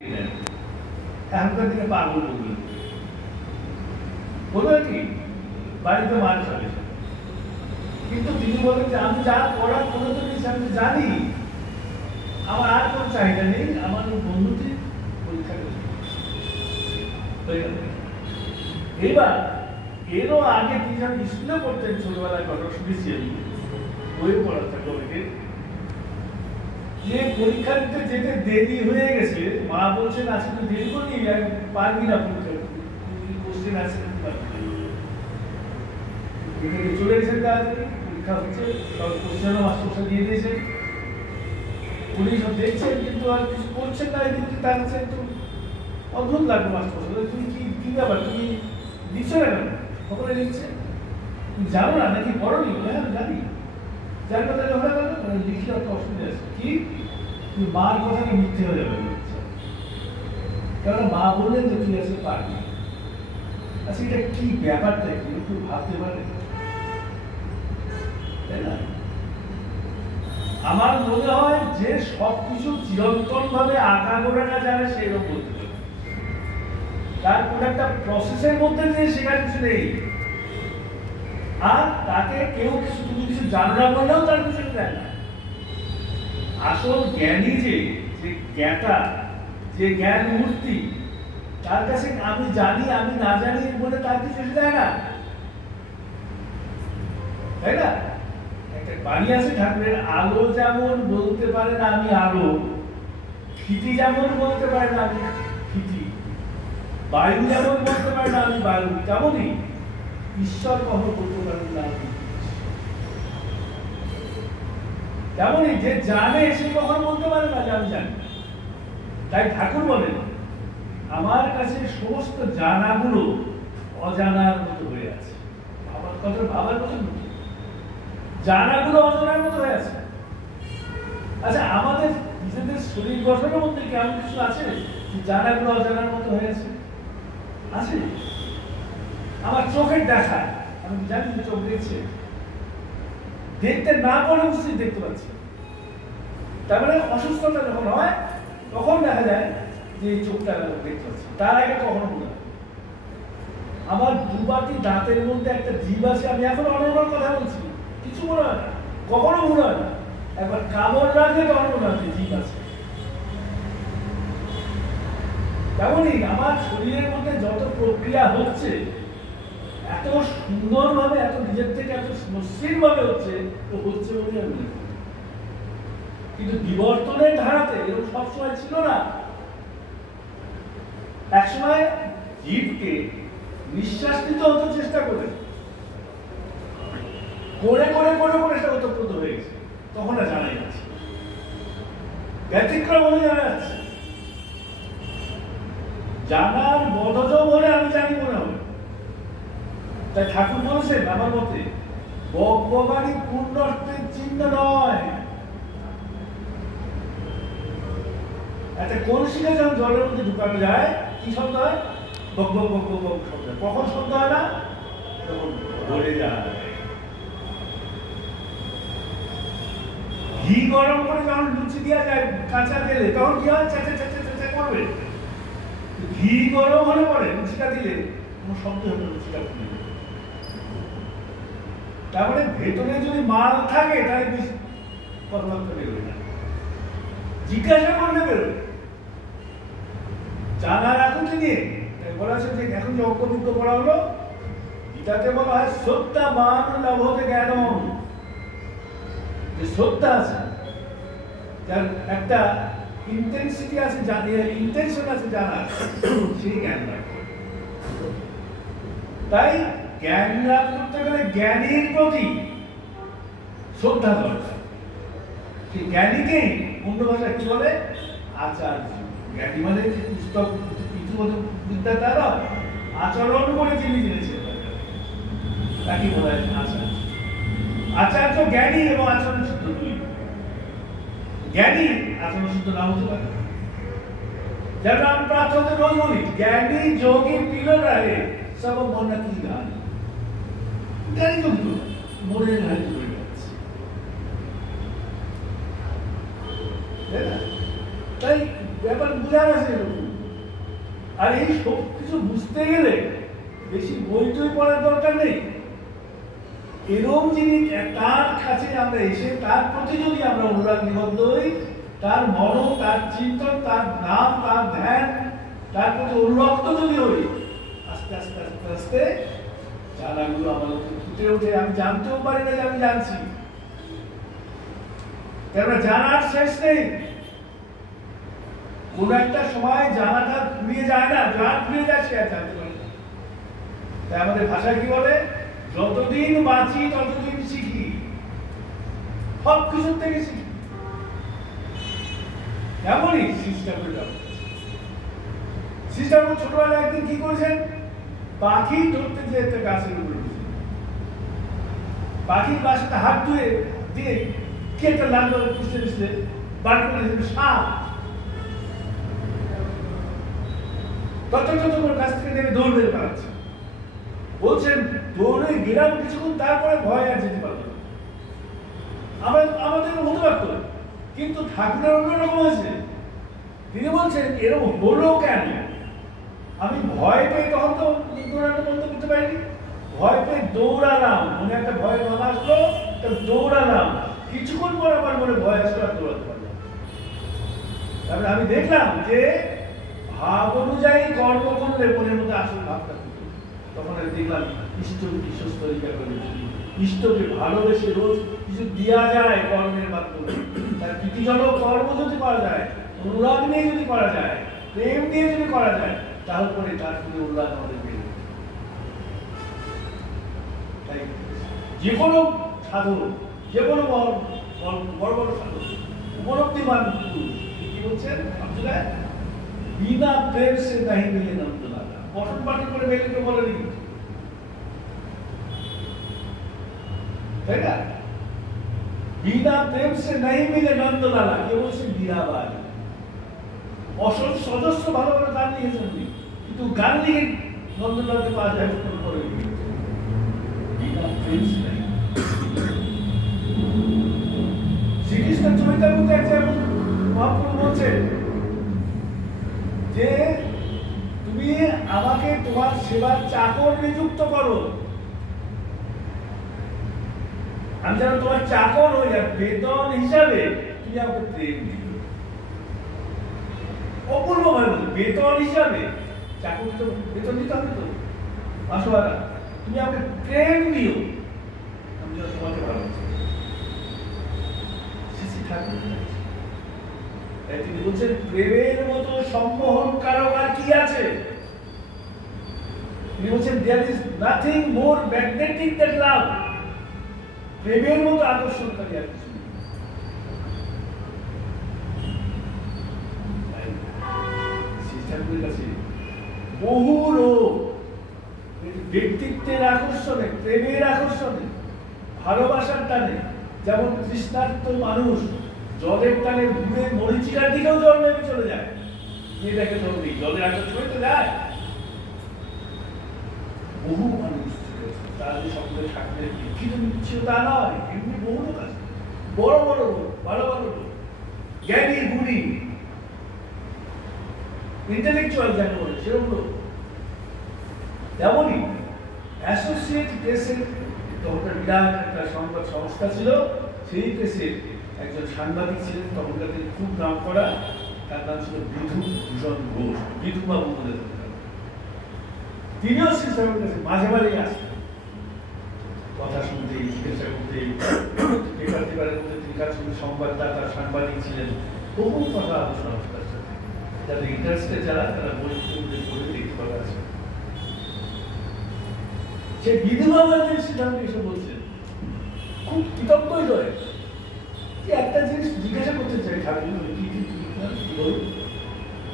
এখনকার দিনে পাগল বলবে বলবে কি বাড়িতে মানুষ হবে, কিন্তু তিনি বলেন যে আমি যা পড়ার কোনো জিনিস আমি জানি, আমার আর কোনো চাহিদা নেই, আমার বন্ধুটি পরীক্ষা করে। এবার এরও আগে তিনি যখন স্কুলে পড়তেন ছোটবেলায় ঘটনা শুনেছি আমি বইয়ে পড়া থাকে অনেকে, যে পরীক্ষা দিতে যেতে দেরি হয়ে গেছে, মা বলছেন আজকে তুই দেরি করবি পারবি না পরীক্ষা, কোশ্চেন আছে চলে গেছেন, তাড়াতাড়ি পরীক্ষা হচ্ছে, সব কোশ্চেনও মাস্টার দিয়ে দিয়েছেন, উনি সব দেখছেন কিন্তু আর কিছু করছেন না, এদিকে তাকাচ্ছেন। তো অদ্ভুত লাগলো মাস্টার, তুমি কি ব্যাপার, তুমি দিচ্ছ না কেন, সকলে লিখছে, তুমি জানো না নাকি পড়নি? হ্যাঁ জানি, যার কথা হয়ে গেল লিখলে একটা অসুবিধা আছে, কি তুই মার কথাটা মিথ্যে হয়ে যাবে, কারণ মা বললেন যে তুই আসলে পারবি। আচ্ছা এটা কি ব্যাপারটা কি একটু ভাবতে পারে, তাই না? আমার মনে হয় যে সবকিছু চিরন্তন ভাবে আঁকা গোড়াটা জানে সেইরকম বলতে পারে, তার কোন একটা প্রসেসের মধ্যে যে শেখার কিছু নেই, আর তাকে কেউ কিছু তুমি কিছু জানো না বললেও তার কিছু দেয় না। আসল জ্ঞানী যে জ্ঞাতা, যে জ্ঞান মূর্তি, তার কাছে আমি জানি আমি না জানি বলে তার কিছু দেয় না, তাই না? একটা বাণী আছে ঠাকুরের, আলো যেমন বলতে পারে না আমি আলো, ক্ষিতি যেমন বলতে পারে না আমি ক্ষিতি, বায়ু যেমন বলতে পারে না আমি বায়ু, তেমনই ঈশ্বর কখনো বলতে পারেন না আমি, তেমনই যে জানে সে কখনো বলতে পারে না যে আমি জানি। তাই ঠাকুর বলেন আমার কাছে সমস্ত জানাগুলো অজানার মতো হয়ে আছে। আমার কথা ভাবার মতো জানাগুলো অজানার মতো হয়ে আছে। আচ্ছা আমাদের নিজেদের শরীর গঠনের মধ্যে কেমন কিছু আছে যে জানাগুলো অজানার মতো হয়ে আছে? আছে। আমার চোখের দেখা, আমি জানি যে চোখ দেখছে, দেখতে না পড়ে বুঝতে দেখতে পাচ্ছি। তার মানে অসুস্থতা যখন হয় তখন দেখা যায় যে চোখটা দেখতে পাচ্ছি, তার আগে কখনো মনে হয়। আমার দুবাটি দাঁতের মধ্যে একটা জীব আছে, আমি এখন অনর্গল কথা বলছি, কিছু মনে হয় না, কখনো মনে হয় না। একবার কামড় রাখলে তখন মনে হয় জীব আছে। তেমনই আমার শরীরের মধ্যে যত প্রক্রিয়া হচ্ছে এত সুন্দরভাবে, এত নিজের থেকে এত মসৃণ ভাবে হচ্ছে, তো হচ্ছে বলে আমি, কিন্তু বিবর্তনের ধারাতে এরকম সবসময় ছিল না। একসময় জীবকে নিঃশ্বাস নিতে হতো চেষ্টা করে করে করে করে করে সেটা ওতপ্রোত হয়ে গেছে, তখন আর জানাই যাচ্ছে, ব্যতিক্রম বলে জানা যাচ্ছে। জানার বদজ বলে আমি জানি মনে হবে। তাই ঠাকুর বলেছেন আমার মতে বকবকানি পূর্ণ অর্থের চিহ্ন নয়। একটা কলসিটা যখন জলের মধ্যে ঢুকানো যায় কি শব্দ হয়? বক বক বক বক বক শব্দ। কখন শব্দ হয় না? যখন ভরে যায়। ঘি গরম করে যখন লুচি দেওয়া যায় কাঁচা তেলে, তখন কি হয়? চেঁচে চেঁচে চেঁচে করবে। ঘি গরম হলে পরে লুচিটা দিলে কোনো শব্দ হলো লুচিটা খুলে। তারপরে ভেতরে যদি মাল থাকে তাহলে বেশি কথাবার্তা বেরোবে না, জিজ্ঞাসা করলে বেরোবে। জানার আকুতি নিয়ে বলা আছে যে এখন যে অজ্ঞবিজ্ঞ পড়া হলো, গীতাতে বলা হয় শ্রদ্ধা মান লাভতে জ্ঞান, যে শ্রদ্ধা আছে, যার একটা ইন্টেন্সিটি আছে, জানিয়ে ইন্টেনশন আছে জানার, সেই জ্ঞান রাখবে। তাই জ্ঞান লাভ করতে গেলে জ্ঞানীর প্রতি শ্রদ্ধা দরকার। সেই জ্ঞানীকেই অন্য ভাষায় কি বলে? আচার্য। জ্ঞানী মানে পুস্তক বিদ্যা তারা আচরণ করে যিনি জেনেছেন তাকে বলা হয় আচার্য। আচার্য জ্ঞানী এবং আচরণ শুদ্ধ দুই। জ্ঞানী আচরণ শুদ্ধ না হতে পারে। যেমন আমি প্রার্থনাতে রোজ বলি, জ্ঞানী যোগী পিল রাহে সব মনে কি গান। জ্ঞানী যোগ্য মনে রাহে চলে যাচ্ছে, তাই ব্যাপার বুঝার আছে এরকম। আর এই সব কিছু বুঝতে গেলে বেশি বই টই পড়ার দরকার নেই। এরকম জিনিস তার কাছে আমরা এসে তার প্রতি যদি আমরা অনুরাগ নিবদ্ধ হই, তার মনন, তার চিন্তন, তার নাম, তার ধ্যান, তার প্রতি অনুরক্ত যদি হই, আস্তে আস্তে আস্তে আস্তে জানাগুলো আমাদের ফুটে ওঠে। আমি জানতেও পারি না যে আমি জানছি, কেননা জানার শেষ নেই। কোন একটা সময় জানাটা ফুরিয়ে যায় না, যার ফুরিয়ে যায় সে আর জানতে পারে না। তাই আমাদের ভাষা কি বলে, যতদিন বাঁচি ততদিন শিখি, সব কিছুর থেকে শিখি। এমনই সিস্টেম ছোটবেলায় একদিন কি করেছেন, পাখি ধরতে যে একটা গাছের উপরে পাখির বাসাতে হাত ধুয়ে দিয়ে কি একটা লাগলো পুষতে পুষতে বার করে সাপ, তত গাছ থেকে নেমে দৌড় মেরে পালাচ্ছে। বলছেন দৌড়ে গেলাম কিছুক্ষণ, তারপরে ভয় আর যেতে পারলো না। আমাদের হতে পারত, কিন্তু ঠাকুরের অন্যরকম হয়েছে। তিনি বলছেন এরকম হলো কেন? আমি ভয় পেয়ে তখন তো দৌড়ানো বন্ধ করতে পারিনি, ভয় পেয়ে দৌড়ালাম, মনে একটা ভয় ভাব আসলো, দৌড়ালাম, কিছুক্ষণ পর আমার মনে ভয় আসলো আর দৌড়াতে পারলাম। তারপরে আমি দেখলাম যে ভাব অনুযায়ী কর্ম করলে মনের মধ্যে আসল ভাবটা, তখন আমি দেখলাম ইষ্টকে বিশ্বস্তরিকা করে, ইষ্টকে ভালোবেসে রোজ কিছু দেওয়া যায় কর্মের মাধ্যমে। তার প্রীতিজনক কর্ম যদি করা যায়, অনুরাগ নিয়ে যদি করা যায়, প্রেম দিয়ে যদি করা যায়, তারপরে তার প্রতি অনুরাগ আমাদের বেড়ে। তাই যে কোনো সাধক, যে কোনো বড় বড় সাধক, উপলব্ধিমান পুরুষ কি বলছেন, বিনা প্রেম সে নাহি মিলে নন্দ লালা। পঠন পাঠন করে মেয়েকে বলেনি, তাই না? বিনা প্রেম সে নাহি মিলে নন্দ লালা, কে বলছেন মীরাবাই। সদস্য ভালো করে গান লিখেছেন উনি, কিন্তু গান লিখে নন্দলালকে পাওয়া যায় করে বিনা প্রেম সে নাহি। শ্রীকৃষ্ণ চৈতন্যতে একজন মহাপ্রভু বলছেন যে তুমি আমাকে তোমার সেবার চাকর নিযুক্ত করো, আমি যেন তোমার চাকর হই, আর বেতন হিসাবে তুমি আমাকে প্রেম দিও। অপূর্ব ভাবে বলছে, বেতন হিসাবে, চাকর তো বেতন দিতে হবে তো মাসওয়ারা, তুমি আমাকে প্রেম দিও, আমি যেন তোমাকে ভালোবাসি। তিনি বলছেন প্রেমের মতো সম্মোহন কারক আর কি আছে? তিনি বলছেন there is nothing more magnetic than love. প্রেমের মতো আকর্ষণকারী আর কিছু নেই। সিস্টেমের কাছে বহু লোক ব্যক্তিত্বের আকর্ষণে, প্রেমের আকর্ষণে, ভালোবাসার টানে, যেমন তৃষ্ণার্ত মানুষ জলের টানে ঘুরে মরিচিকার দিকেও জল নেমে চলে যায়, মেয়েটাকে ধরবি জলের আগে ছুঁয়ে তো যায়। বহু মানুষ তাদের সকলে ঠাকুরের দীক্ষিত নিচ্ছে তা নয়, এমনি বহু লোক আছে, বড় বড় লোক, ভালো ভালো লোক, জ্ঞানী গুণী, ইন্টেলেকচুয়াল যাকে বলে সেরকম লোক। তেমনই অ্যাসোসিয়েট প্রেসের তখনকার বিরাট একটা সংবাদ সংস্থা ছিল, সেই প্রেসের একজন সাংবাদিক ছিলেন তখনকার খুব নাম করা, তার নাম ছিল বিধুভূষণ ঘোষ, বিধুবাবু বলে। তিনিও শ্রীশ্রমের কাছে মাঝে মাঝেই আসতেন, কথা শুনতে, জিজ্ঞাসা করতে, পেপার টেপারের মধ্যে তিনি কাজ করতে, সংবাদদাতা সাংবাদিক ছিলেন, বহু কথা আলোচনা তার সাথে। যাদের ইন্টারেস্টে যারা, তারা বই পড়ে দেখতে পাওয়া আছে। সে বিধুবাবুর সিদ্ধান্ত এসে বলছেন, খুব কৃতজ্ঞই রয়ে একটা জিনিস জিজ্ঞাসা করতে চাই,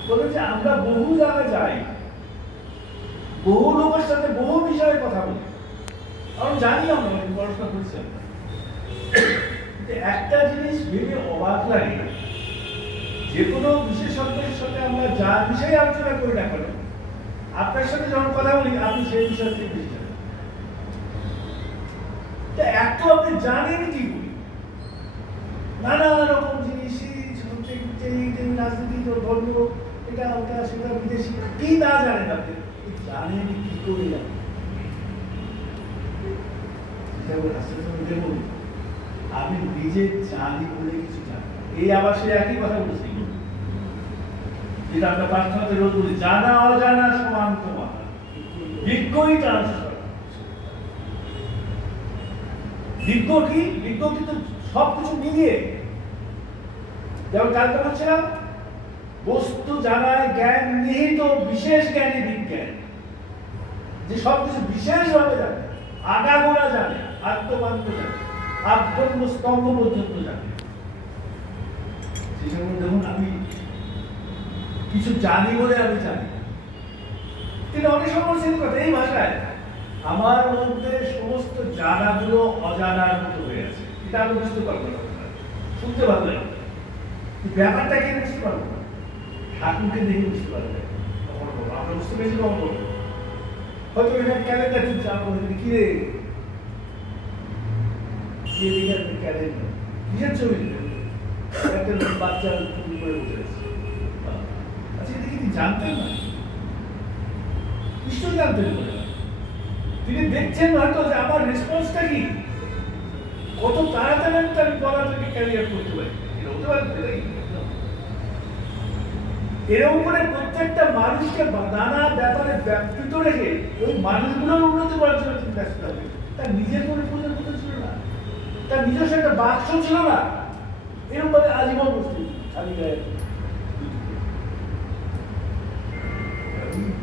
বলে যে আমরা বহু জায়গায় যাই, বহু লোকের সাথে বহু বিষয়ে কথা বলি, কারণ জানি আমরা পড়াশোনা করছি, একটা জিনিস ভেবে অবাক লাগে, যে কোনো বিশেষজ্ঞের সাথে আমরা যার বিষয়ে আলোচনা করি না কেন, আপনার সাথে যখন কথা বলি আপনি সেই বিষয় থেকে বেশি জানেন। এত আপনি জানেন কি নানা রকম জিনিস যে এই যে রাজনীতি, ধর্ম, এটা ওটা সেটা, বিদেশি, কি না জানেন আপনি? জানেন কি করে জানেন? আমি নিজে জানি বলে কিছু জানি। এই আবার সে একই কথা বলছি, যেটা আমরা প্রার্থনাতে রোজ বলি, জানা অজানা সমান তোমার, বিজ্ঞই ট্রান্সফার। বিজ্ঞ কি? বিজ্ঞ কিন্তু সবকিছু মিলিয়ে, যেমন কালকে বলছিলাম, বস্তু জানায় জ্ঞান নিহিত বিশেষ জ্ঞানী বিজ্ঞান, যে সবকিছু বিশেষভাবে জানে, আগাগোড়া জানে, আত্মবান্ত জানে, আত্ম স্তম্ভ পর্যন্ত জানে। সেই সময় দেখুন, আমি কিছু জানি বলে আমি জানি, কিন্তু অনেক সময় বলছেন কথা এই ভাষায়, আমার মধ্যে সমস্ত জানাগুলো অজানার মতো হয়ে আছে। এটা আমি বুঝতে পারবো না, শুনতে ভালো লাগে, ব্যাপারটা কে বুঝতে পারবো না, ঠাকুরকে দেখে বুঝতে পারবে। আমরা বুঝতে পেরেছি কখন বলবো, হয়তো এটা ক্যালেন্ডার চলছে, আমরা বলি কি রে ক্যালেন্ডার কিসের ছবি, একটা বাচ্চা চুরি করে বসে আছে। আচ্ছা, এটা কি জানতেন না? নিশ্চয়ই জানতেন না। তিনি দেখছেন হয়তো যে আমার রেসপন্সটা কি, কত তাড়াতাড়ি আমি পড়াটাকে ক্যারিয়ার করতে পারি। এটা হতে পারে এরকম করে প্রত্যেকটা মানুষকে নানা ব্যাপারে ব্যাপৃত রেখে ওই মানুষগুলোর উন্নতি করার জন্য তিনি ব্যস্ত থাকবেন। তার নিজের কোনো পূজার মতো ছিল না, তার নিজস্ব একটা বাক্স ছিল না, এরকম ভাবে আজীবন বসতে খালি গায়ে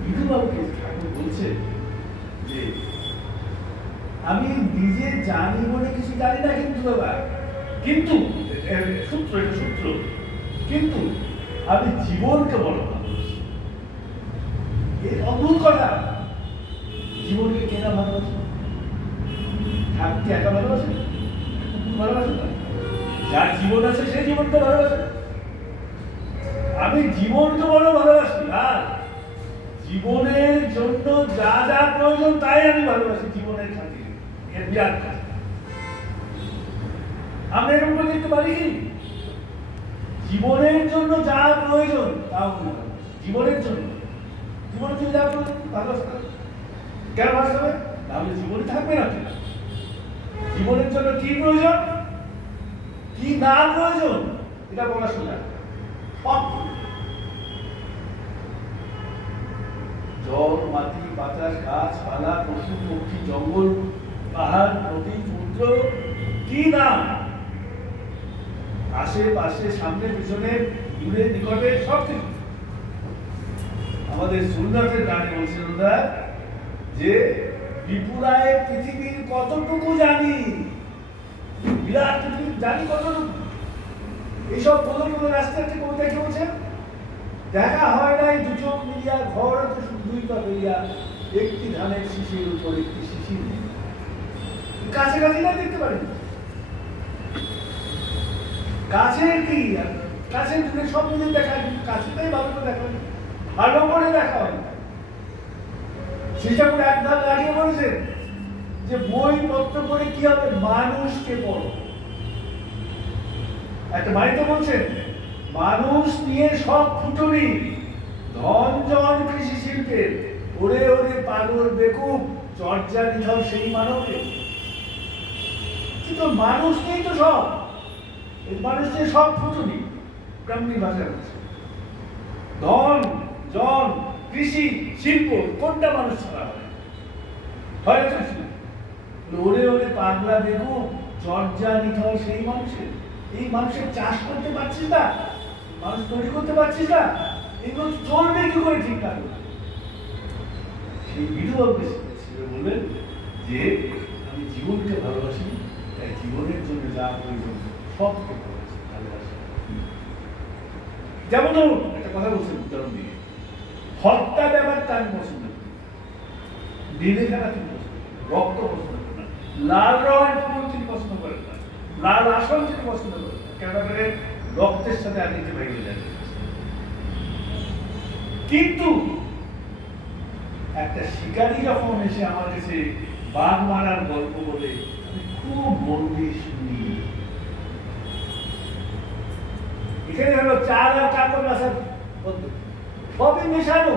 বিধুবাবুকে ঠাকুর বলছে যে আমি নিজে জানি বলে কিছু জানি না, কিন্তু বাবা, কিন্তু সূত্র, এটা সূত্র, কিন্তু আমি জীবনকে বড় ভালোবাসি। এই অদ্ভুত কথা, জীবনকে কেনা ভালোবাসে? ঠাকুরকে একা ভালোবাসে? ভালোবাসে না, যার জীবন আছে সেই জীবনকে ভালোবাসে। আমি জীবনকে বড় ভালোবাসি, আর জীবনের জন্য যা যা প্রয়োজন তাই আমি ভালোবাসি। জীবনের খাতিরে এর বিরাট কথা। আমরা এরকম করে দেখতে পারি কি, জীবনের জন্য যা প্রয়োজন তাও জীবনের জন্য, জীবনের জন্য যা প্রয়োজন ভালোবাসতে হবে। কেন ভালোবাসতে হবে? তাহলে জীবনে থাকবে না। জীবনের জন্য কি প্রয়োজন, কি না প্রয়োজন, এটা বলা শোনা। জল, মাটি, বাতাস, গাছপালা, পশু পক্ষী, জঙ্গল, পাহাড়, নদী, সমুদ্র, কি না, আশেপাশে, সামনে, পিছনে, দূরে, নিকটে, সব কিছু। আমাদের সুন্দরের গানে বলছিল যে বিপুরায় পৃথিবীর কতটুকু জানি, বিরাট পৃথিবীর জানি কতটুকু। এইসব বদল বদল রাস্তা একটা কবিতা কি বলছে, দেখা হয় নাই দু চোখ মিলিয়া, ঘর হতে দুই পা ফেলিয়া, একটি ধানের শিশির উপর একটি শিশির, কাছাকাছি না দেখতে পারি। কাছের কি, কাছের দূরে সব মিলে দেখা, কাছেটাই ভালো করে দেখা হয়, ভালো করে দেখা হয়। সেটা করে একধাপ দাঁড়িয়ে বলেছেন যে বই পত্র করে কি হবে, মানুষকে পড়ো। একটা বাড়িতে বলছেন, মানুষ নিয়ে সব ফুটুনি, ধন জন কৃষি শিল্পের, ওরে ওরে পাগল বেকুব, চর্চা নিধাও সেই মানবে। কিন্তু মানুষ নেই তো সব, মানুষ নিয়ে সব ফুটুনি, ব্রাহ্মী ভাষা বলছে। ধন জন কৃষি শিল্প কোনটা মানুষ ছাড়া হয়? ওরে ওরে পাগলা বেকুব, চর্চা নিধাও সেই মানুষের। এই মানুষের চাষ করতে পারছিস না, মানুষ তৈরি করতে পারছিস না, এগুলো চলবে কি করে ঠিক না? সেই বিধুবাবুকে বলবেন যে আমি জীবনকে ভালোবাসি, তাই জীবনের জন্য যা প্রয়োজন সবকে ভালোবাসি। যেমন ধরুন একটা কথা বলছেন, উদাহরণ দিয়ে, হত্যা ব্যাপারটা আমি পছন্দ করি, বেঁধে ফেলা তিনি পছন্দ করেন, রক্ত পছন্দ করেন না, লাল রঙের ফুল তিনি পছন্দ করেন না, লাল আসন তিনি পছন্দ করেন না, কেন করে রক্তের সাথে আইডেন্টিফাই হয়ে যায়। কিন্তু একটা শিকারী যখন এসে আমার কাছে বাঘ মারার গল্প বলে, আমি খুব মন দিয়ে শুনি। এখানে হলো চাল আর কাপড় বাসার পদ্ধতি, সবই মেশানো,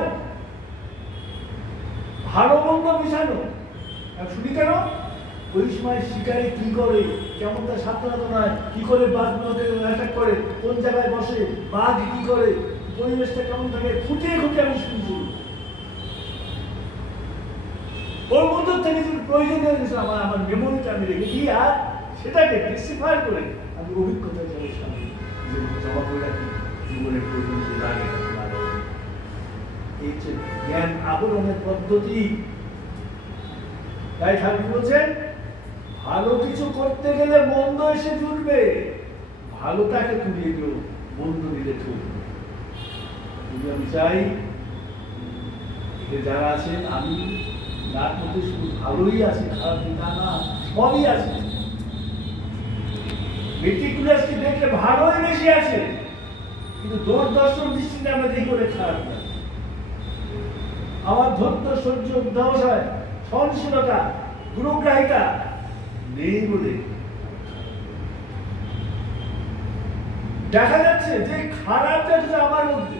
ভালো মন্দ মেশানো। শুনি কেন? ওই সময় শিকারে কি করে, কেমন তার সাবধানতা নয়, কি করে বাঘ অ্যাটাক করে, কোন জায়গায় বসে, বাঘ কি করে, পরিবেশটা কেমন থাকে, খুঁটিয়ে খুঁটিয়ে আমি শুনছি। ওর মধ্যে থেকে যদি প্রয়োজনীয় জিনিস আমার মেমোরিটা আমি রেখে দিই, আর সেটাকে ডিসিফাই করে আমি অভিজ্ঞতা যাবে সামনে জমা করে রাখি, জীবনের প্রয়োজন যে লাগে। এই হচ্ছে জ্ঞান আবরণের পদ্ধতি। তাই ঠাকুর বলছেন, ভালো কিছু করতে গেলে মন্দ এসে জুটবে, ভালোটাকে তুলিয়ে দিও, মন্দ দিলে চলবে। যদি আমি চাই যারা আছেন, আমি তার মধ্যে শুধু ভালোই আছে, খারাপ না, না সবই আছে। মেটিকুলাসকে দেখলে ভালোই বেশি আছে, কিন্তু দূরদর্শন দৃষ্টিতে আমরা দেখি করে খারাপ না। আমার ধৈর্য, সহ্য, অধ্যবসায়, সহনশীলতা, গুণগ্রাহিতা নেই বলে দেখা যাচ্ছে যে খারাপটা হচ্ছে আমার মধ্যে।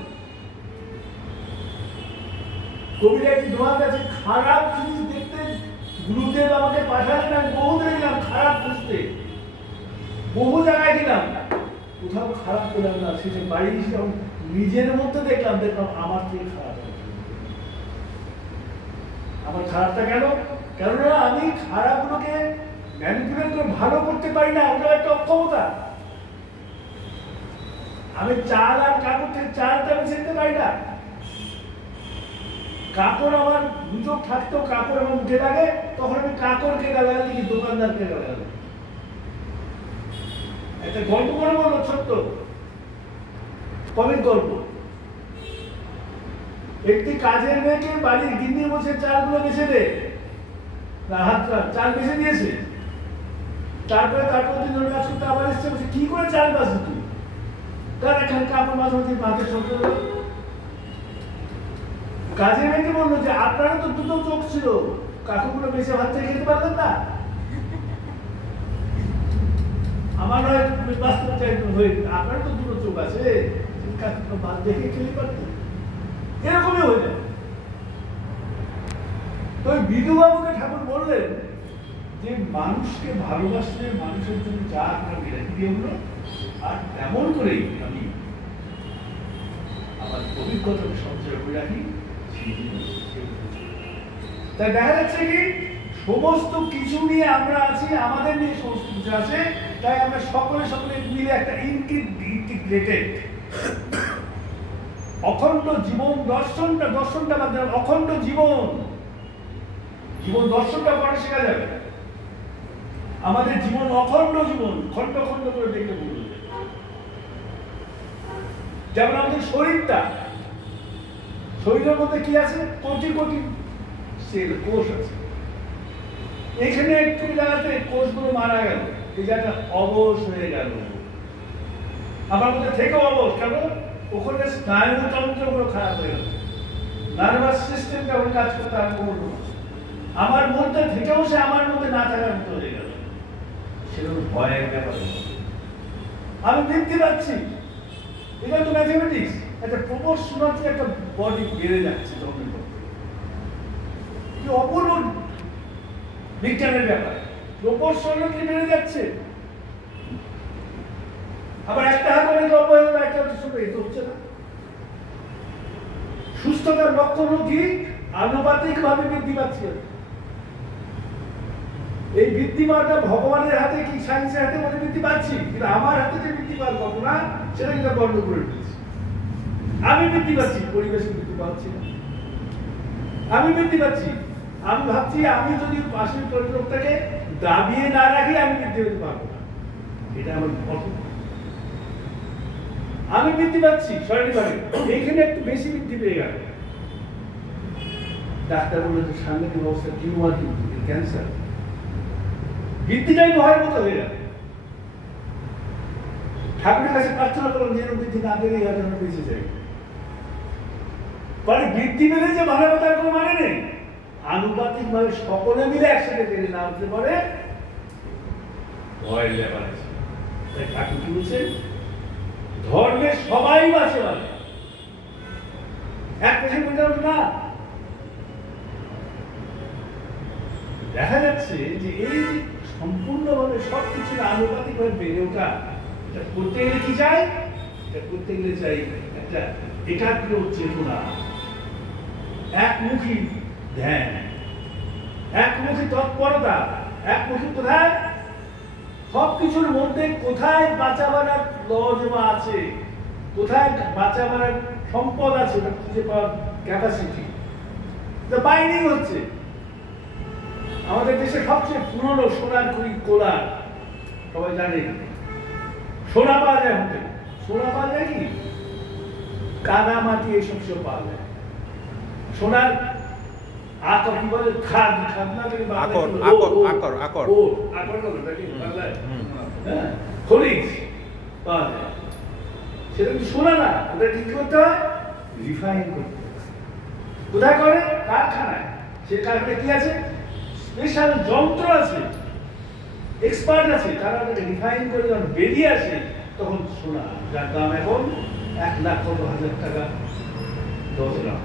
কবিরা একটি দোয়া আছে, খারাপ জিনিস দেখতে গুরুদেব আমাকে পাঠালেন, আমি বহু দেখলাম খারাপ বুঝতে, বহু জায়গায় গেলাম, কোথাও খারাপ পেলাম না। সেটা বাড়ি এসে নিজের মধ্যে দেখলাম আমার থেকে খারাপ। আমার খারাপটা কেন? কেননা আমি খারাপগুলোকে ম্যানিপুলেট করে ভালো করতে পারি না, ওটা একটা অক্ষমতা। আমি চাল আর কাপড় থেকে চালটা আমি শিখতে পারি না। কাপড় আমার দুটো থাকতেও কাপড় আমার মুখে লাগে, তখন আমি কাপড়কে গালাগালি কি দোকানদারকে গালাগালি। একটা গল্প করে বললো, ছোট্ট কবির গল্প। একটি কাজের মেয়েকে বাড়ির গিন্নি বসে চালগুলো বেছে দে, চাল বেছে দিয়েছে। তারপরে তার প্রতি ধরে কাজ করতে আবার এসছে, বলছে কি করে চাল বাঁচি তুই? তার এখানে কাপড় মাঝে মাঝে বাঁধে শব্দ। কাজের মেয়েকে বললো যে আপনারও তো দুটো চোখ ছিল, কাকুগুলো বেছে ভাত থেকে খেতে পারলেন না? আমার নয় বাস্তব চাইতে হয়ে, আপনার তো দুটো চোখ আছে, কাকুগুলো ভাত দেখে খেতে পারতেন। এরকমই হয়ে যায়। তো বিধুবাবুকে ঠাকুর বললেন যে মানুষকে ভালোবাসলে মানুষের জন্য যা আপনার রেখে দিয়ে হলো, আর তেমন করেই আমি আমার অভিজ্ঞতাকে সঞ্চয় করে রাখি। তাই দেখা যাচ্ছে কি সমস্ত কিছু নিয়ে আমরা আছি, আমাদের নিয়ে সমস্ত কিছু আছে। তাই আমরা সকলে মিলে একটা ইন্টিগ্রেটেড অখণ্ড জীবন দর্শনটা বাদ দেন, অখণ্ড জীবন দর্শনটা পরে শেখা যাবে। আমাদের জীবন অখণ্ড জীবন, খণ্ড খণ্ড করে দেখতে বলবে। যেমন আমাদের শরীরের মধ্যে কি আছে? কোটি কোটি সেল, কোষ আছে। এখানে একটু জায়গাতে কোষগুলো মারা গেল, এই জায়গাটা অবশ হয়ে গেল। আমার মধ্যে থেকেও অবশ, কেন? ওখানে স্নায়ুতন্ত্রগুলো খারাপ হয়ে গেল, নার্ভাস সিস্টেমটা ওখানে কাজ করতে আরম্ভ করলো। আমার মধ্যে থেকেও সে আমার মধ্যে না থাকার মতো হয়ে গেল। সেগুলো ভয়ের ব্যাপার। আমি বৃদ্ধি পাচ্ছি, এটা তো ম্যাথমেটিক্স। একটা প্রপোর্শনাল একটা বডি বেড়ে যাচ্ছে জন্মের পর। কি অপূর্ব বিজ্ঞানের ব্যাপার, প্রপোর্শনালি বেড়ে যাচ্ছে। আবার একটা হাত অনেক লম্বা হয়ে গেল, একটা হচ্ছে ছোট, এটা হচ্ছে না। সুস্থতার লক্ষণ কি? আনুপাতিক ভাবে বৃদ্ধি পাচ্ছে। এই বৃদ্ধি পাওয়াটা ভগবানের হাতে কি সায়েন্সের হাতে বলে বৃদ্ধি পাচ্ছি, কিন্তু আমার হাতে যে বৃদ্ধি পাওয়ার ঘটনা সেটা কিন্তু বন্ধ করে দিয়েছি। আমি বৃদ্ধি পাচ্ছি, পরিবেশে বৃদ্ধি পাচ্ছি না। আমি বৃদ্ধি পাচ্ছি, আমি ভাবছি আমি যদি পাশের লোকটাকে দাবিয়ে না রাখি আমি বৃদ্ধি পেতে পারবো না, এটা আমার অসুখ। আমি বৃদ্ধি পাচ্ছি শারীরিকভাবে, এইখানে একটু বেশি বৃদ্ধি পেয়ে গেল। ডাক্তার বললো যে সাংঘাতিক অবস্থা, টিউমার, ক্যান্সার। বৃদ্ধিটাই ভয়ের মতো হয়ে গেল। ঠাকুরের কাছে প্রার্থনা করলাম যেন বৃদ্ধি না পেলে যেন বেঁচে যায়। মানে বৃদ্ধি পেলে যে ভালো তার কোনো মানে নেই। আনুপাতিক ভাবে সকলে মিলে একসাথে পেরে না হতে পারে, ভয়ের ব্যাপার আছে। তাই ঠাকুর কি বলছে? ধর্মের সবাই বাঁচে বলে, এক পেশে পর্যন্ত না। দেখা যাচ্ছে যে এই যে সম্পূর্ণভাবে সবকিছু আনুপাতিক ভাবে বেড়ে ওঠা, এটা করতে গেলে কি চাই? এটা করতে গেলে চাই একটা একাগ্র চেতনা, একমুখী ধ্যান, একমুখী তৎপরতা। একমুখী কোথায়? সবকিছুর মধ্যে কোথায় বাঁচা বাড়ার লজমা আছে, কোথায় বাঁচা বাড়ার সম্পদ আছে, ওটা খুঁজে পাওয়ার ক্যাপাসিটি বাইন্ডিং হচ্ছে। আমাদের দেশে সবচেয়ে পুরনো সোনার খনি কোলার, সবাই জানে সোনা পাওয়া যায়। হতে সোনা পাওয়া যায় কি? কাদা মাটি এইসব সব পাওয়া যায়। সোনার আকর কি বলে? খাদ না খনিজ পাওয়া যায়। সেটা কি সোনা না? ওটা কি করতে হয়? রিফাইন করতে হয়। কোথায় করে? কারখানায়। সে কারখানায় কি আছে? স্পেশাল যন্ত্র আছে, এক্সপার্ট আছে, তারা রিফাইন করে যখন বেরিয়ে আসে তখন সোনা, যার দাম এখন 1,00,000 টাকা 10 লাখ।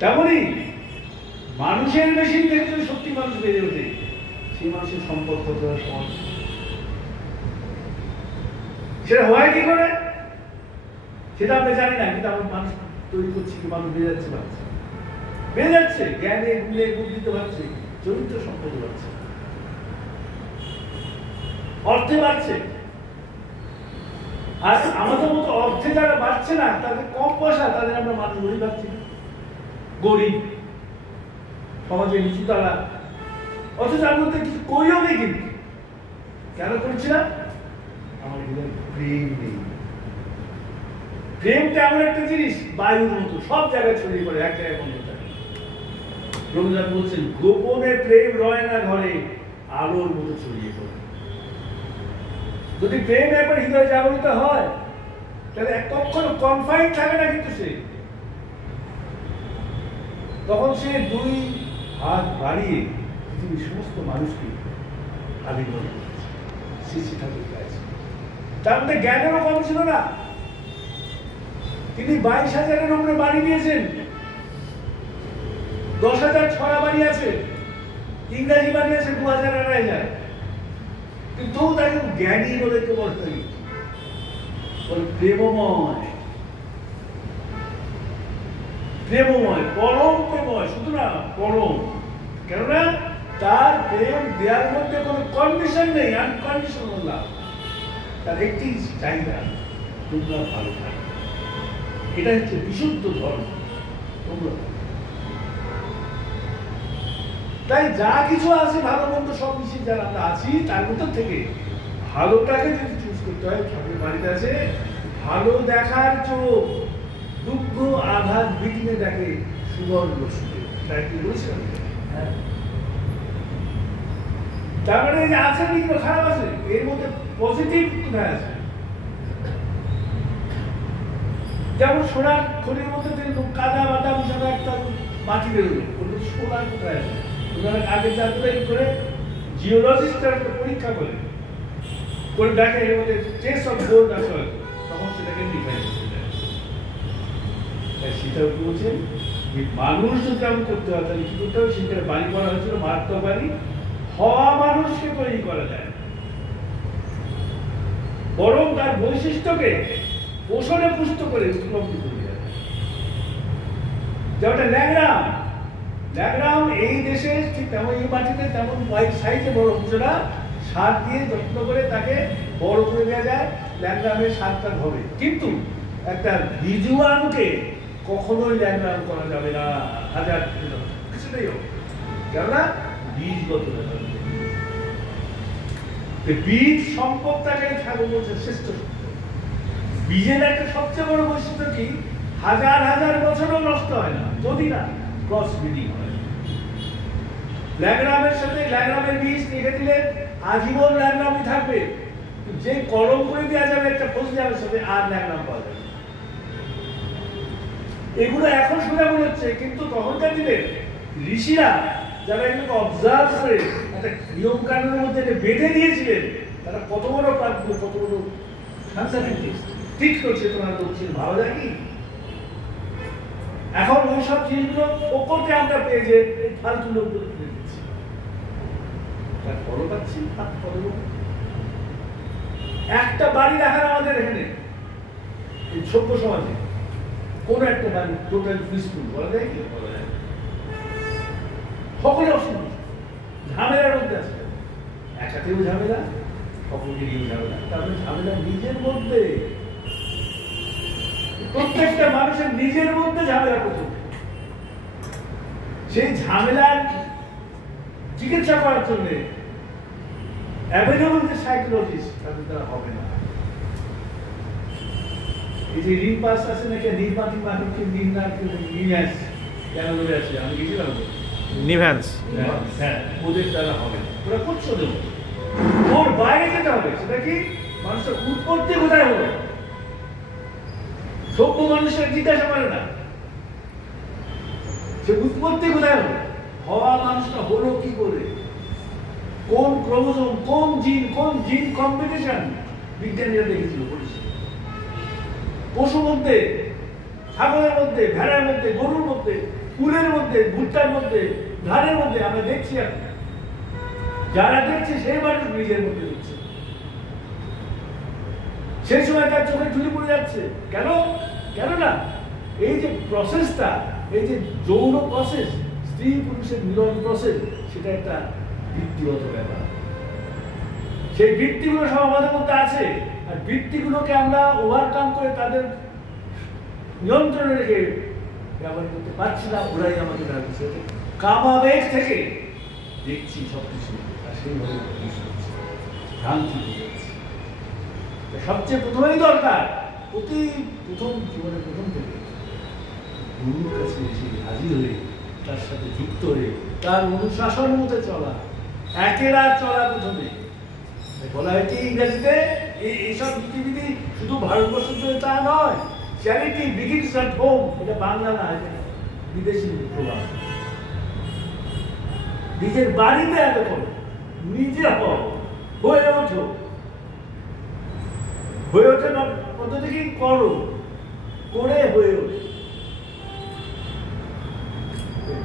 তেমনি মানুষের মেশিন থেকে যদি সত্যি মানুষ বেড়ে ওঠে, সেই মানুষের সম্পদ কত সহজ। সেটা হয় কি করে সেটা আমরা জানি না, কিন্তু আমরা মানুষ তৈরি করছি কি? মানুষ বেড়ে যাচ্ছে, বেড়ে যাচ্ছে, জ্ঞানে গুণে বুদ্ধিতে বাড়ছে, চরিত্র সম্পদে বাড়ছে, অর্থে বাড়ছে। আর আমাদের মতো অর্থে যারা বাড়ছে না, তাদের কম পয়সা, তাদের আমরা মানুষ গরিব ভাবছি, গরিব সমাজে নিচু তারা। অথচ তার মধ্যে কিছু করিও নেই। কিন্তু কেন করছি না? আমাদের প্রেম নেই। প্রেমটা এমন একটা জিনিস, বায়ুর মতো সব জায়গায় ছড়িয়ে পড়ে, এক জায়গায় বন্ধ থাকে। রবীন্দ্রনাথ বলছেন, গোপনে প্রেম রয় না ঘরে, আলোর মতো ছড়িয়ে পড়ে। যদি প্রেম একবার হৃদয় জাগরিত হয়, তাহলে কখনো কনফাইন থাকে না। কিন্তু সে তখন সে 2 হাত বাড়িয়ে পৃথিবীর সমস্ত মানুষকে আলিঙ্গন করেছে। শ্রী ঠাকুর গাইছে। তার মধ্যে জ্ঞানেরও কম ছিল না। তিনি 22,000-এর উপরে বাড়ি দিয়েছেন, 10,000 ছড়া বাড়ি আছে, ইংরাজি বাড়ি আছে 2,000-2,500। কিন্তু তাকে জ্ঞানী বলে কেউ বলতে প্রেমময়, প্রেমময়, পরম প্রেমময়, শুধু না পরম। কেননা তার প্রেম দেওয়ার মধ্যে কোনো কন্ডিশন নেই, আনকন্ডিশনাল লাভ। তার একটি চাহিদা, তোমরা ভালো থাকো। এটা হচ্ছে বিশুদ্ধ ধর্ম। তোমরা তাই যা কিছু আছে ভালো মন্দ সব মিশিয়ে যারা আমরা আছি, তার মধ্যে থেকে ভালোটাকে যদি চুজ করতে হয়, ঠাকুর বাড়িতে আছে ভালো দেখার চোখ, দুঃখ আঘাত বিঘ্নে দেখে সুবর্ণ সুখে। তাই কি বলছিলাম? হ্যাঁ, তার মানে যে আছে কিন্তু খারাপ আছে, এর মধ্যে পজিটিভ কোথায় আছে? যেমন সোনার খনির মধ্যে কাদা বাদা মিশানো একটা মাটি বেরোলো, সোনার কোথায় আছে? আগে যাত্রা করে জিওলজিস্টরা পরীক্ষা করে দেখে এর মধ্যে ট্রেস অফ গোল্ড আছে, তখন সেটাকে ডিফাইন করতে দেয়। সেটা বলছেন মানুষ যদি এমন করতে হয়, তাহলে কি করতে হবে? সেখানে বাড়ি করা হয়েছিল মারাত্মক বাড়ি, হওয়া মানুষকে তৈরি করা যায়, বরং তার বৈশিষ্ট্যকে পোষণে পুষ্ট করে উৎপন্ন করে দেওয়া যায়। যেমনটা ল্যাংরাম এই দেশে ঠিক তেমন, এই মাটিতে তেমন সাইজে বড় হচ্ছে না, সার দিয়ে যত্ন করে তাকে বড় করে দেওয়া যায়, ল্যাংরামের সারটা হবে। কিন্তু একটা বিজুয়ানকে কখনোই ল্যাংরাম করা যাবে না, হাজার কিছুতেই হোক। কেননা বীজগত বীজ সম্পদটাকে ঠাকুর বলছে শ্রেষ্ঠ। বীজের একটা সবচেয়ে বড় বৈশিষ্ট্য কি? হাজার হাজার বছরও নষ্ট হয় না, যদি না ক্রস ব্রিডিং হয়। ল্যাংরামের সাথে ল্যাংরামের বীজ রেখে দিলে আজীবন ল্যাংরামই থাকবে, যে কলম করে দেওয়া যাবে একটা ফসলিয়ামের সাথে, আর ল্যাংরাম পাওয়া যাবে। এগুলো এখন সোজা মনে হচ্ছে, কিন্তু তখনকার দিনে ঋষিরা যারা এগুলোকে অবজার্ভ করে একটা নিয়ম কানুনের মধ্যে বেঁধে দিয়েছিলেন, তারা কত বড় প্রাজ্ঞ, কত বড় ঠিক করছে তোমার দক্ষিণ ভালো লাগে। এখন ওই সব জিনিসগুলো ওপরতে আমরা পেয়ে যে ফালতু লোকগুলো তুলে দিচ্ছি, তার ফলো পাচ্ছি। একটা বাড়ি দেখার আমাদের এখানে সভ্য সমাজে কোন একটা বাড়ি টোটাল পিসফুল বলা যায় কি? বলা যায় সকলে অসুবিধা, ঝামেলার মধ্যে আছে, একাতেও ঝামেলা, সকলকে নিয়েও ঝামেলা। তারপরে ঝামেলা নিজের মধ্যে, প্রত্যেকটা মানুষের নিজের মধ্যে ঝামেলা করতে, সেই ঝামেলার চিকিৎসা করার জন্য অ্যাভেলেবল যে সাইকোলজিস্ট তাদের দ্বারা হবে না। এই যে ঋণ পাস আছে নাকি নির্বাচন মানুষকে নিভ্যান্স কেন ধরে আছে, আমি গেছিলাম নিভ্যান্স, হ্যাঁ, ওদের দ্বারা হবে না, ওরা করছো দেবো, ওর বাইরে যেতে হবে। সেটা কি? মানুষের উৎপত্তি কোথায় হলো? সভ্য মানুষের জিজ্ঞাসা করে না সে উৎপত্তি কোথায় হলো, হওয়া মানুষটা হলো কি করে, কোন ক্রোমোজোম, কোন জিন কম্বিনেশন বিজ্ঞানীরা দেখেছিল, বলেছিল। পশু মধ্যে, ছাগলের মধ্যে, ভেড়ার মধ্যে, গরুর মধ্যে, ফুলের মধ্যে, ভুট্টার মধ্যে, ধানের মধ্যে আমরা দেখছি। এখন যারা দেখছে সেই মানুষ নিজের মধ্যে দেখছে, সেই সময় তার চোখে ঝুলি পড়ে যাচ্ছে। কেন? কেননা এই যে প্রসেসটা, এই যে যৌন প্রসেস, স্ত্রী পুরুষের মিলন প্রসেস, সেটা একটা বৃত্তিগত ব্যাপার। সেই বৃত্তিগুলো সব আমাদের মধ্যে আছে, আর বৃত্তিগুলোকে আমরা ওভারকাম করে তাদের নিয়ন্ত্রণে রেখে ব্যবহার করতে পারছি না। ওরাই আমাদের রাখছে কামাবেগ থেকে দেখছি সবকিছু, আর সেইভাবে ভ্রান্তি হয়ে যাচ্ছে। সবচেয়ে প্রথমেই দরকার, অতি প্রথম জীবনের প্রথম থেকে গুরুর কাছে এসে হাজির হয়ে তার সাথে যুক্ত হয়ে তার অনুশাসন মতে চলা, একেরা চলা। প্রথমে বলা হয়েছে ইংরেজিতে এইসব নীতিবিধি শুধু ভারতবর্ষের জন্য তা নয়, চ্যারিটি বিগিনস অ্যাট হোম। এটা বাংলা না, এটা বিদেশি প্রভাব। নিজের বাড়িতে এত করো, নিজে হও, হয়ে ওঠো, হয়ে ওঠে পদ্ধতি কি? করো, করে হয়ে ওঠে।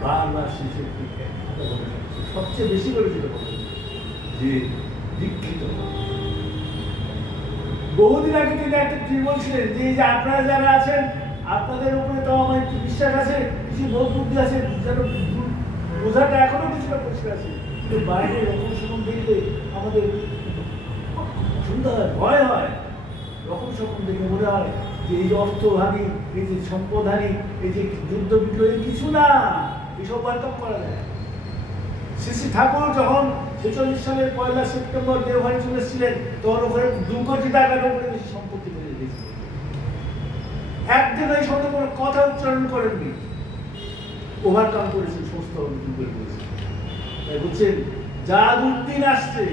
বারবার শিশুর সবচেয়ে বেশি করে যেটা বলে যে দীক্ষিত। বহুদিন আগে তিনি একটা বলছিলেন যে আপনারা যারা আছেন, আপনাদের উপরে তো আমার একটু বিশ্বাস আছে, কিছু বোধ বুদ্ধি আছে, যেন বোঝাটা এখনো কিছুটা পরিষ্কার আছে, কিন্তু বাইরে রকম সকম দেখলে আমাদের সুন্দর হয়, ভয় হয়। রকম সকম দেখে মনে হয় যে এই যে অর্থহানি, এই যে সম্পদহানি, এই যে যুদ্ধ বিগ্রহ কিছু না, এসব ওয়ার্কআপ করা যায়। শ্রী শ্রী ঠাকুর যখন 46 সালের 1 সেপ্টেম্বর দেওঘরে চলে এসেছিলেন, তখন ওখানে 2 কোটি টাকার উপরে বেশি সম্পত্তি বেড়ে গেছিল। একদিন ওই শব্দ কোনো কথা উচ্চারণ করেননি, ওভারকাম করেছেন, সমস্ত যুগের করেছেন। তাই বলছেন যা দুর্দিন আসছে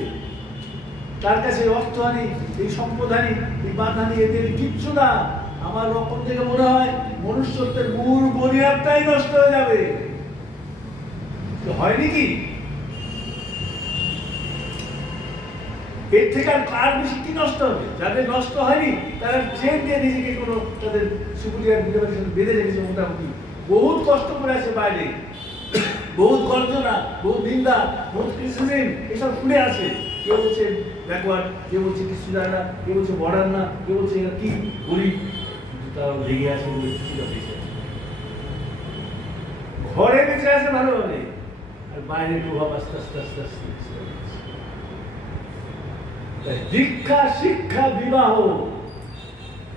তার কাছে অর্থহানি, এই সম্পদহানি, এই বাধানি এদের কিচ্ছু না। আমার রকম থেকে মনে হয় মনুষ্যত্বের মূল বুনিয়াদটাই নষ্ট হয়ে যাবে। হয়নি কি? এর থেকে আর কার বেশি কি নষ্ট হবে? যাদের নষ্ট হয়নি তারা চেন দিয়ে নিজেকে কোনো তাদের সুপুরিয়ার বেঁধে রেখেছে। মোটামুটি বহুত কষ্ট করে আছে বাইরে, বহুত গর্জনা, বহুত নিন্দা, বহুত ক্রিটিসিজম এসব শুনে আছে। কেউ বলছে ব্যাকওয়ার্ড, কেউ বলছে কিছু জানে না, কেউ বলছে মডার্ন না, কেউ বলছে এরা কি গরিব, কিন্তু তারা লেগে আছে বলে কিছুটা বেঁচে আছে। ঘরে বেঁচে আছে ভালোভাবে, আর বাইরের প্রভাব আস্তে আস্তে আস্তে আস্তে। দীক্ষা, শিক্ষা, বিবাহ,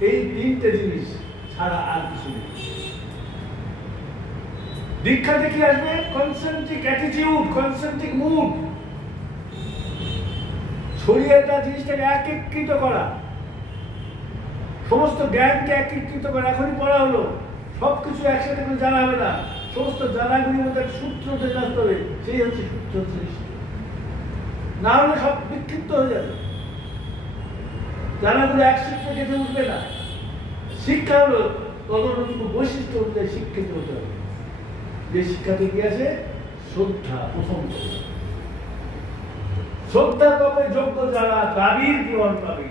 এই 3টে জিনিস ছাড়া আর কিছু নেই। দীক্ষাতে কি আসবে? কনসেন্ট্রিক অ্যাটিটিউড, কনসেন্ট্রিক মুড, শরীরটা জিনিসটাকে একীকৃত করা, সমস্ত জ্ঞানকে একীকৃত করা। এখনই পড়া হলো, সবকিছু একসাথে করে জানা হবে না, সমস্ত জানাগুলির মধ্যে সূত্র চলে আসতে হবে। সেই হচ্ছে সূত্র সৃষ্টি, না হলে সব বিক্ষিপ্ত হয়ে যাবে, জানাগুলো এক সূত্রে কেটে উঠবে না। শিক্ষা হলো তদনুরূপ বৈশিষ্ট্য অনুযায়ী শিক্ষিত হতে হবে। যে শিক্ষাতে কি আছে? শ্রদ্ধা। প্রথম শ্রদ্ধা পাবে যোগ্য যারা, দাবির পূরণ পাবে।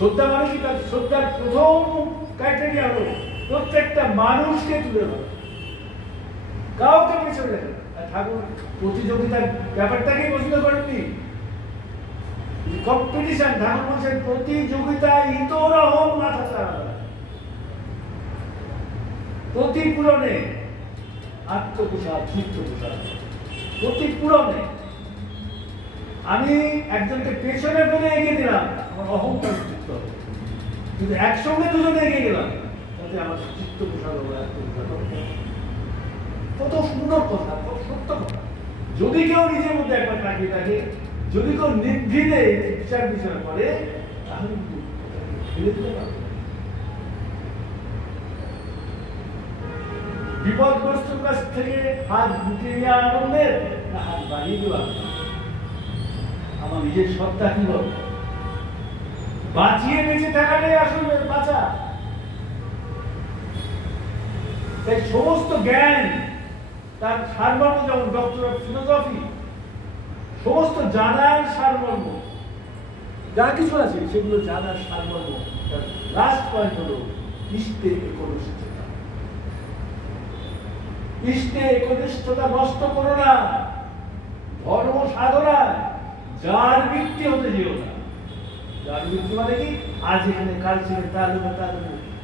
শ্রদ্ধা মানে কি? তার শ্রদ্ধার প্রথম ক্রাইটেরিয়া হলো প্রত্যেকটা মানুষকে তুলে ধরা, কাউকে পেছনে রেখে। ঠাকুর প্রতিযোগিতার ব্যাপারটাকেই পছন্দ করেননি, কম্পিটিশন। ঠাকুর বলছেন প্রতিযোগিতায় ইতরহম না থাকা, প্রতিপূরণে আত্মপ্রসাদ, চিত্তপ্রসাদ, প্রতিপূরণে। আমি একজনকে পেছনে ফেলে এগিয়ে দিলাম, আমার অহংকার চিত্ত হবে, কিন্তু একসঙ্গে দুজনে এগিয়ে গেলাম, তাতে আমার চিত্তপ্রসাদ হবে, আত্মপ্রসাদ হবে। কত সুন্দর কথা, কত সত্য কথা। যদি কেউ নিজের মধ্যে একবার তাকিয়ে থাকে, যদি কেউ নির্ভীতে বিচার বিচার করে, তাহলে ফেলে দিতে পারবে। বিপদগ্রস্ত কাছ থেকে হাত গুটিয়ে নেওয়া আনন্দের, না হাত বাড়িয়ে দেওয়া? আমার নিজের সত্তা কি বল? বাঁচিয়ে বেঁচে থাকাটাই আসলে বাঁচা। তাই সমস্ত জ্ঞান তার সারমর্ম, যেমন ডক্টর অফ ফিলোসফি, সমস্ত জানার সারমর্ম যা কিছু আছে সেগুলো জানার সারমর্ম। তার লাস্ট পয়েন্ট হলো ইষ্টে একনিষ্ঠতা। ইষ্টে একনিষ্ঠতা নষ্ট করো না। ধর্ম সাধনায় যার বৃত্তি হতে যেও না। যার বৃত্তি মানে কি? আজ এখানে, কাল ছেড়ে, তার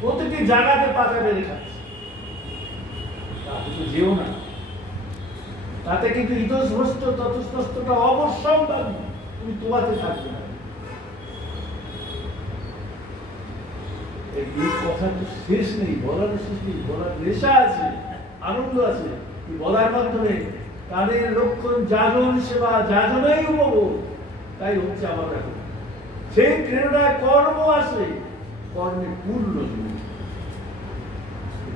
প্রতিটি জায়গাতে পাতা বেড়ে খাচ্ছে, তাতে তো যেও না। তাতে কিন্তু ইতস্পষ্ট ততস্পষ্টটা অবশ্যম্ভাবী, তুমি তোমাতে থাকবে না। এই কথা তো শেষ নেই, বলার শেষ নেই, বলার নেশা আছে, আনন্দ আছে। বলার মাধ্যমে তাদের লক্ষণ যাজন সেবা, যাজনেই উপভোগ, তাই হচ্ছে আমার এখন। সেই প্রেরণায় কর্ম আসে, কর্মে পূর্ণ জীবন।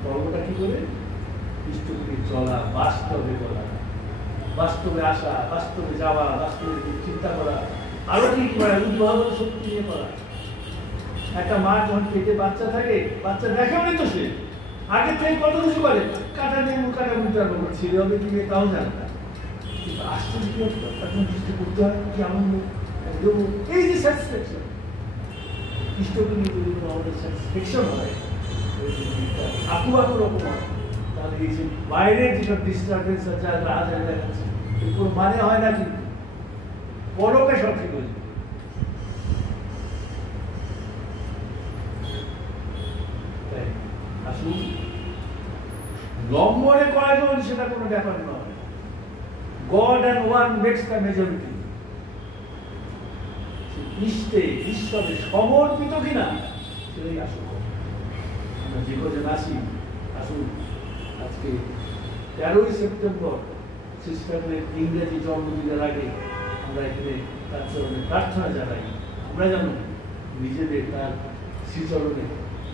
কর্মটা কি করে? ইষ্টপতি চলা, বাস্তবে বলা, বাস্তবে আসা, বাস্তবে যাওয়া, বাস্তবে চিন্তা করা, আরো কি করা, উদ্ভাবন শক্তি নিয়ে করা। একটা মা যখন পেটে বাচ্চা থাকে, বাচ্চা দেখেনি তো সে আগে থেকে কত কিছু করে, কাটা নেই, কাটা উল্টা করবো, ছেলে হবে কি মেয়ে তাও জানে না, কিন্তু আশ্চর্য কি এখন দৃষ্টি করতে হয়, কি আনন্দ দেবো, এই যে স্যাটিসফ্যাকশন। ইষ্টকে নিয়ে যদি আমাদের স্যাটিসফ্যাকশন হয়, আকু আকু রকম হয়, তাহলে এই যে বাইরের যেসব ডিস্টার্বেন্স আছে, রাহাজারি দেখাচ্ছে, এর কোনো মানে হয় না। কিন্তু পরকে সব ঠিক হয়ে যাবে। আসুন, নম্বরে কয়জন সেটা কোনো ব্যাপার নয়। God and one makes the majority. ইষ্টে, ঈশ্বরে সমর্পিত কিনা, সেটাই আসল। আমরা যে কজন আসি, আসুন আজকে 13ই সেপ্টেম্বর সিস্টারের ইংরেজি জন্মদিনের আগে আমরা এখানে তার চরণে প্রার্থনা জানাই, আমরা যেন নিজেদের তার শ্রীচরণে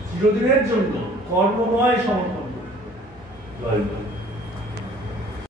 চিরদিনের জন্য কর্মময় সমর্পণ করি। জয় গুরু।